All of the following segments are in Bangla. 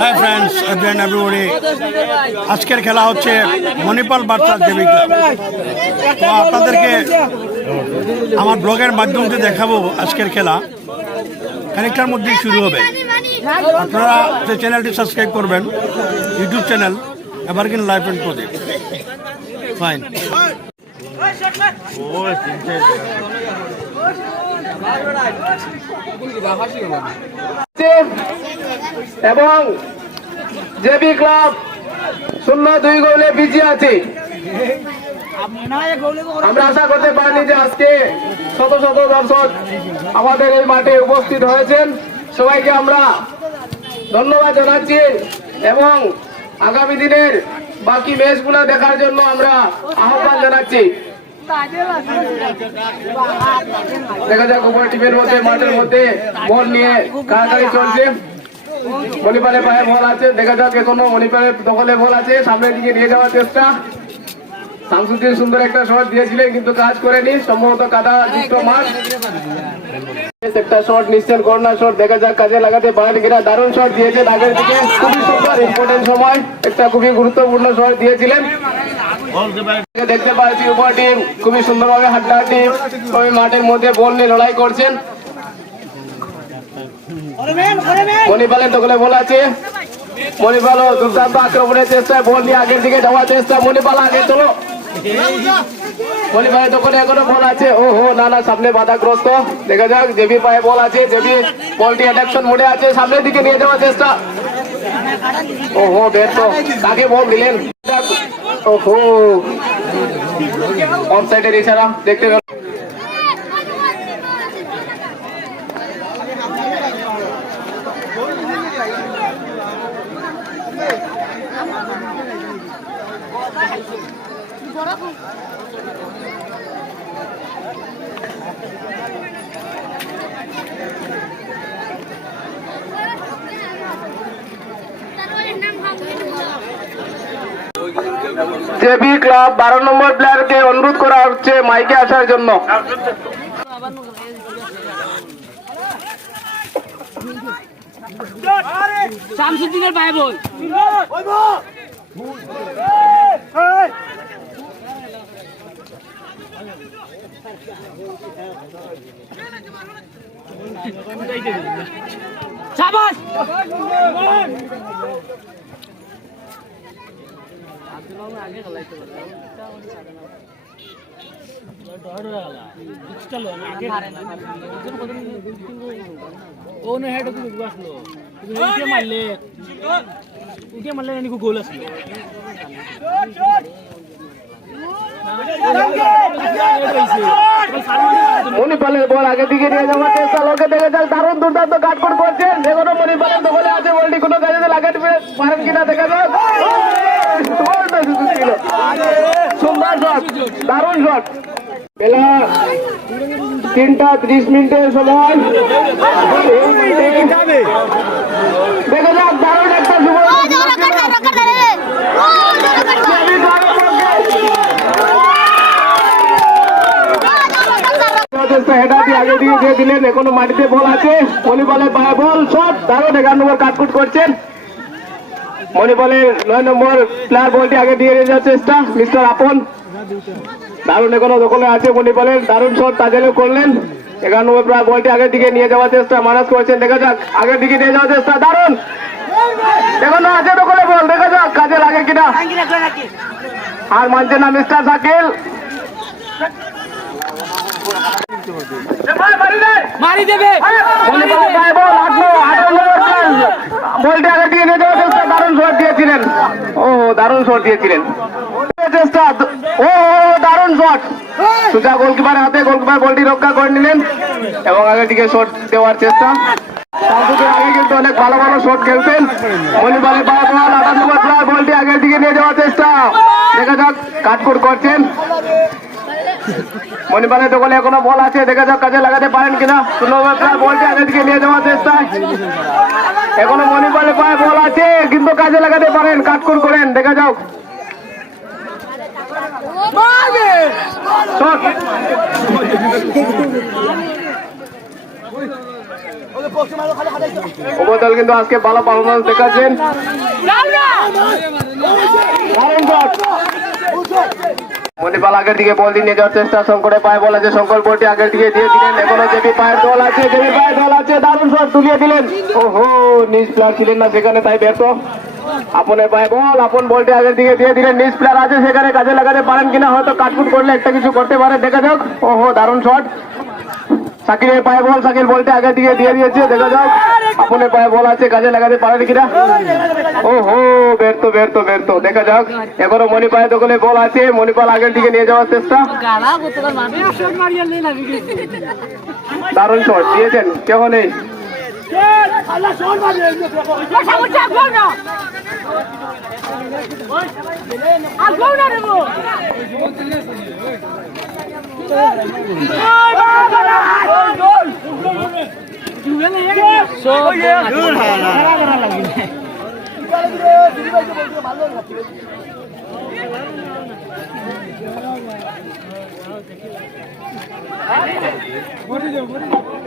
হাই ফ্রেন্ডস এভরিওয়ান এভরিবডি, আজকের খেলা হচ্ছে মণিপাল ভার্সেস জেবি ক্লাব। তো আপনাদেরকে আমার ব্লগের মাধ্যম দিয়ে দেখাবো আজকের খেলা খানিকটার মধ্যেই শুরু হবে। আপনারা যে চ্যানেলটি সাবস্ক্রাইব করবেন, YouTube channel evergreen life and Pradip. Fine. এবং জেবি ক্লাব 0-2 গোলে পিছিয়ে আছে। আমরা আশা করতে পারিনি যে আজকে শত শত দর্শক আমাদের এই মাঠে উপস্থিত হয়েছেন। সবাইকে আমরা ধন্যবাদ জানাচ্ছি এবং আগামী দিনের বাকি ম্যাচগুলো দেখার জন্য আমরা আহ্বান জানাচ্ছি। দেখা যাক উপর টিমের মধ্যে মাঠের মধ্যে বল নিয়ে কাড়াকাড়ি চলছে। মণিপালের পায়ে বল আছে, দেখা যাক এখনো মণিপালের দখলে বল আছে, সামনের দিকে নিয়ে যাওয়ার চেষ্টা। শামসুদ্দিন সুন্দর একটা শট দিয়েছিলেন কিন্তু কাজ করেনি, সম্ভবত কাদা যুক্ত মাঠ। একটা শট নিশ্চয় কর্নার শট, দেখা যাক কাজে লাগাতে পারেন কিনা। দারুণ শট দিয়েছে আগের দিকে, খুবই সুন্দর ইম্পর্টেন্ট সময় একটা খুবই গুরুত্বপূর্ণ শট দিয়েছিলেন। দেখতে পাচ্ছি উপর টিম খুবই সুন্দরভাবে হাড্ডাহাড্ডি মাঠের মধ্যে বল নিয়ে লড়াই করছেন। মণিপালের দখলে বল আছে, মণিপালও দুর্দান্ত আক্রমণের চেষ্টায় বল নিয়ে আগের দিকে যাওয়ার চেষ্টা। মণিপাল আগে চলো, মণিপালের দখলে এখনো বল আছে। ওহো না, সামনে বাধাগ্রস্ত। দেখা যাক জেবি পায়ে বল আছে, জেবি বলটি অ্যাডাকশন মোডে আছে, সামনের দিকে নিয়ে যাওয়ার চেষ্টা। ওহো ব্যর্থ, তাকে বল দিলেন। ওহো অফসাইডের ইশারা দেখতে পেল। জেবি ক্লাব 12 নম্বর প্লেয়ারকে অনুরোধ করা হচ্ছে মাইকে আসার জন্য। শামসুদ্দিনের পায়ে বল। শাবাশ। গোল আসলো। মণিপালের বল আগে দিকে নিয়ে যাওয়ার চেষ্টা, লোকে দেখে যাক দারুণ দুর্দান্ত কাটকুট করছেন। এখনো মণিপালের দখলে আছে, বলটি কোনো কাজে লাগাতে পারেন কিনা দেখা যাক। সুন্দর শট, দারুণ শট। বেলা 3টা 30 মিনিটের সময় দেখা যাক দারুণ একটা আগে দিয়ে দিয়ে দিলেন। এখনো মাটিতে বল আছে, মণিপালের পায়ে বল শট, দারুণ 11 নম্বর কাটকুট করছেন। মণিপালের 9 নম্বর প্লেয়ার বলটি আগে দিয়ে যাওয়ার চেষ্টা, মিস্টার আপন। দারুণ এখনো দখলে আছে মণিপালের, দারুণ শট তাজেলে করলেন। 11 নম্বর প্লেয়ার বলটি আগের দিকে নিয়ে যাওয়ার চেষ্টা, মানাস করছেন। দেখা যাক আগের দিকে নিয়ে যাওয়ার চেষ্টা, দারুণ এখনো আছে দখলে বল, দেখা যাক কাজে লাগে কিনা। আর মানছে না মিস্টার শাকিল। মারি দেবে বলটি আগে দিয়ে নিয়ে যাওয়ার চেষ্টা, দারুণ শট দিয়েছিলেন। ও দারুণ শট দিয়েছিলেন চেষ্টা। ও দারুণ শট, সুজা গোলকিপারের হাতে, গোলকিপার বলটি রক্ষা করে নিলেন এবং আগের দিকে শট দেওয়ার চেষ্টা। আগে কিন্তু অনেক ভালো ভালো শট খেলতেন। মণিপালের পায়ে বল, 28 নম্বর প্লেয়ার বলটি আগের দিকে নিয়ে যাওয়ার চেষ্টা, দেখা যাক কাটকুট করছেন। মণিপালের দখলে এখনো বল আছে, দেখা যাক কাজে লাগাতে পারেন কিনা। 16 নম্বর প্লেয়ার বলটি আগের দিকে নিয়ে যাওয়ার চেষ্টা, এখনো মণিপালের পায়ে বল আছে কিন্তু কাজে লাগাতে পারেন, কাটকুট করেন, দেখা যাক। শট উভয় দল কিন্তু আজকে ভালো পারফরমেন্স দেখাচ্ছেন। মণিপাল আগের দিকে বল দিয়ে নিয়ে যাওয়ার চেষ্টা, শঙ্করের পায়ে বল আছে, শঙ্কর বলটি আগের দিকে দিয়ে দিলেন, এখনো জেবি পায়ের দল আছে, জেবি পায়ের দল আছে, দারুণ শট তুলিয়ে দিলেন। ওহো, নিজ প্লেয়ার ছিলেন না সেখানে, তাই ব্যর্থ। আপনের পায়ে বল, আপন বলটি আগের দিকে দিয়ে দিলেন, নিজ প্লেয়ার আছে সেখানে, কাজে লাগাতে পারেন কিনা, হয়তো কাটকুট করলে একটা কিছু করতে পারে, দেখা যাক। ওহো, দারুণ শট। শাকিলের পায়ে বল, শাকিল বলটি আগের দিকে দিয়ে দিয়েছে, দেখা যাক আপনের পায়ে বল আছে, কাজে লাগাতে পারেন কিনা। ওহো, ব্যর্থ ব্যর্থ ব্যর্থ, দেখা যাক। এখনো মণিপাল দখলে বল আছে, মণিপাল আগের দিকে নিয়ে যাওয়ার চেষ্টা, দারুণ শট দিয়েছেন, কেউ নেই।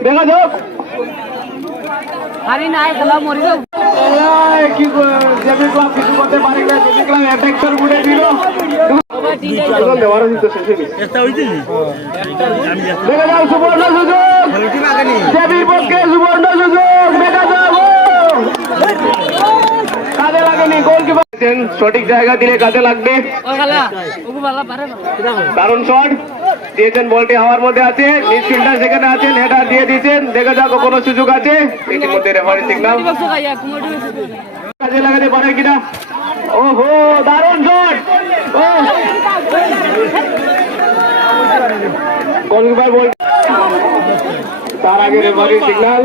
দেখা যাক আরে না খেলা মরে যাও কি জেবি ক্লাব কিছু করতে পারে না, জেবি ক্লাব অ্যাটাকর উড়ে দিল। দেখা যাক সুবর্ণ সুযোগ, জেবির পক্ষে সুবর্ণ সুযোগ, দেখা যাক। কাজে লাগেনি, গোলকিপার সঠিক জায়গা দিলে কাজে লাগবে। ও খেলা ওগু ভালো পারে না দারুণ শট দিয়েছেন, বলটি হাওয়ার মধ্যে আছে, নিজ ফিল্ডার সেখানে আছেন, হেডার দিয়ে দিয়েছেন, দেখা যাক কোনো সুযোগ আছে। ইতিমধ্যে রেফারি সিগন্যাল, কাজে লাগাতে পারে কিনা। ওহো, দারুণ শট, গোলকিপার বল, তার আগে রেফারি সিগন্যাল।